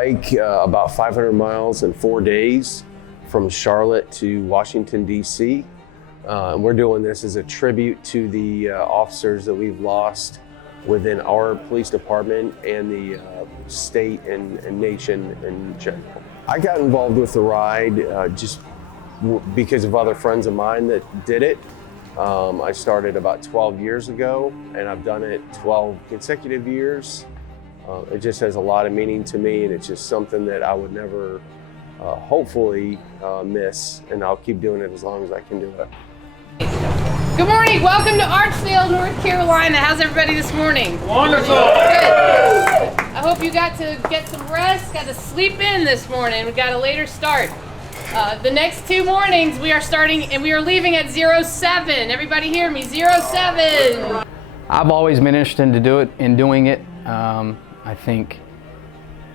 bike about 500 miles in 4 days from Charlotte to Washington, D.C. And we're doing this as a tribute to the officers that we've lost within our police department and the state and nation in general. I got involved with the ride just because of other friends of mine that did it. I started about 12 years ago, and I've done it 12 consecutive years. It just has a lot of meaning to me, and it's just something that I would never, hopefully, miss, and I'll keep doing it as long as I can do it. Good morning, welcome to Archville, North Carolina. How's everybody this morning? Wonderful. Good. I hope you got to get some rest, got to sleep in this morning. We got a later start. The next 2 mornings we are starting and we are leaving at 07. Everybody hear me, 07. I've always been interested in doing it. I think,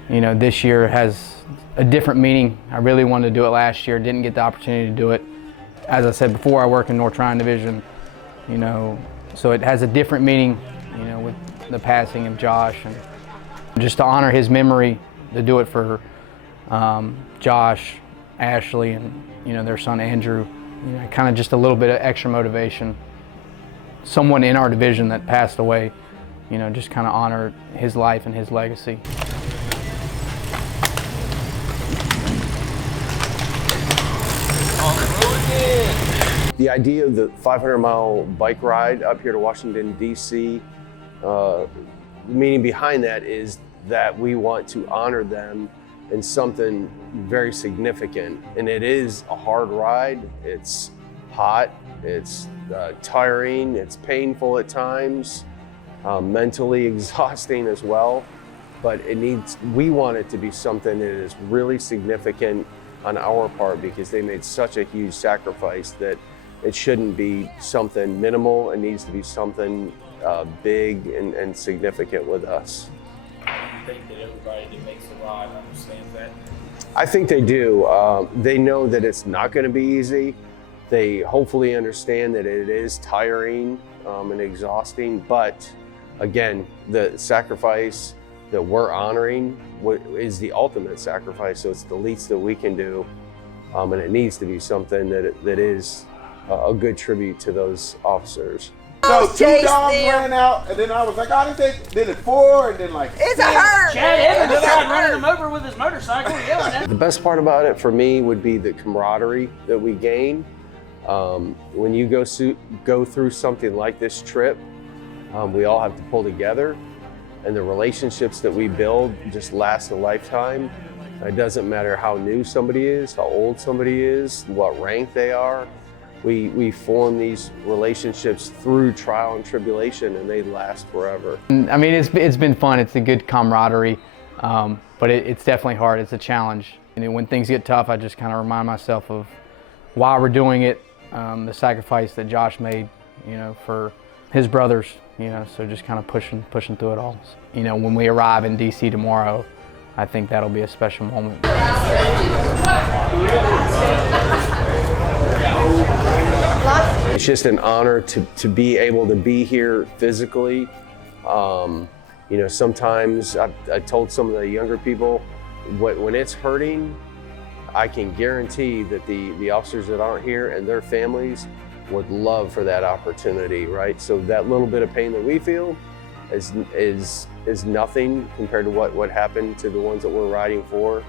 this year has a different meaning. I really wanted to do it last year, didn't get the opportunity to do it. As I said before, I work in North Tryon Division, so it has a different meaning, with the passing of Josh. And just to honor his memory, to do it for Josh, Ashley, and their son Andrew, kind of just a little bit of extra motivation. Someone in our division that passed away, just kind of honor his life and his legacy. The idea of the 500-mile bike ride up here to Washington, D.C., the meaning behind that is that we want to honor them in something very significant. And it is a hard ride. It's hot, it's tiring, it's painful at times, mentally exhausting as well. But we want it to be something that is really significant on our part because they made such a huge sacrifice that it shouldn't be something minimal. It needs to be something big and significant with us. Do you think that everybody that makes the ride understands that? I think they do. They know that it's not going to be easy. They hopefully understand that it is tiring and exhausting, but again, the sacrifice that we're honoring is the ultimate sacrifice, so it's the least that we can do, and it needs to be something that is a good tribute to those officers. So 2 dogs ran out, and then I was like, oh, did it 4, and then like it's a herd. Chad Evans tried running him over with his motorcycle, yelling at him. The best part about it for me would be the camaraderie that we gain. When you go through something like this trip, we all have to pull together, and the relationships that we build just last a lifetime. It doesn't matter how new somebody is, how old somebody is, what rank they are. We form these relationships through trial and tribulation, and they last forever. I mean, it's been fun. It's a good camaraderie, but it's definitely hard. It's a challenge. When things get tough, I just kind of remind myself of why we're doing it, the sacrifice that Josh made, for his brothers, so just kind of pushing through it all. When we arrive in D.C. tomorrow, I think that'll be a special moment. It's just an honor to be able to be here physically. Sometimes I told some of the younger people, when it's hurting, I can guarantee that the officers that aren't here and their families would love for that opportunity, right? So that little bit of pain that we feel is nothing compared to what happened to the ones that we're riding for.